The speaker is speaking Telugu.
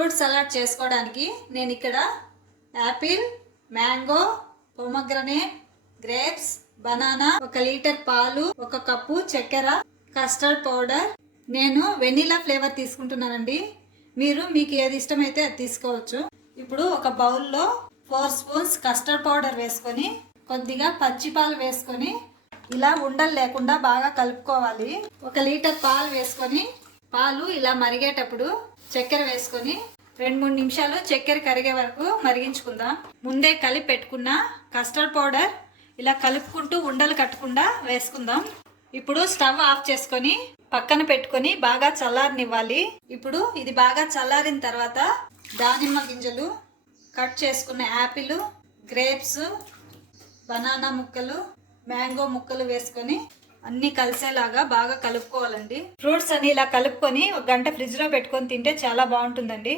ఫ్రూట్ సలాడ్ చేసుకోవడానికి నేను ఇక్కడ Apple, mango, pomegranate, grapes, banana, 1 litre పాలు, 1 కప్పు చక్కెర, కస్టర్డ్ పౌడర్, నేను వెనిలా ఫ్లేవర్ తీసుకుంటున్నానండి. మీకు ఏది ఇష్టమైతే అది తీసుకోవచ్చు. ఇప్పుడు ఒక బౌల్లో 4 స్పూన్స్ కస్టర్డ్ పౌడర్ వేసుకొని కొద్దిగా పచ్చిపాలు వేసుకొని ఇలా ఉండలు లేకుండా బాగా కలుపుకోవాలి. 1 లీటర్ పాలు వేసుకొని పాలు ఇలా మరిగేటప్పుడు చక్కెర వేసుకొని 2-3 నిమిషాలు చక్కెర కరిగే వరకు మరిగించుకుందాం. ముందే కలిపి పెట్టుకున్న కస్టర్డ్ పౌడర్ ఇలా కలుపుకుంటూ ఉండలు కట్టకుండా వేసుకుందాం. ఇప్పుడు స్టవ్ ఆఫ్ చేసుకొని పక్కన పెట్టుకొని బాగా చల్లారనివ్వాలి. ఇప్పుడు ఇది బాగా చల్లారిన తర్వాత దానిమ్మ గింజలు, కట్ చేసుకున్న యాపిల్, గ్రేప్స్, బనానా ముక్కలు, మ్యాంగో ముక్కలు వేసుకొని అన్నీ కలిసేలాగా బాగా కలుపుకోవాలండి. ఫ్రూట్స్ అన్ని ఇలా కలుపుకొని 1 గంట ఫ్రిడ్జ్లో పెట్టుకొని తింటే చాలా బాగుంటుందండి.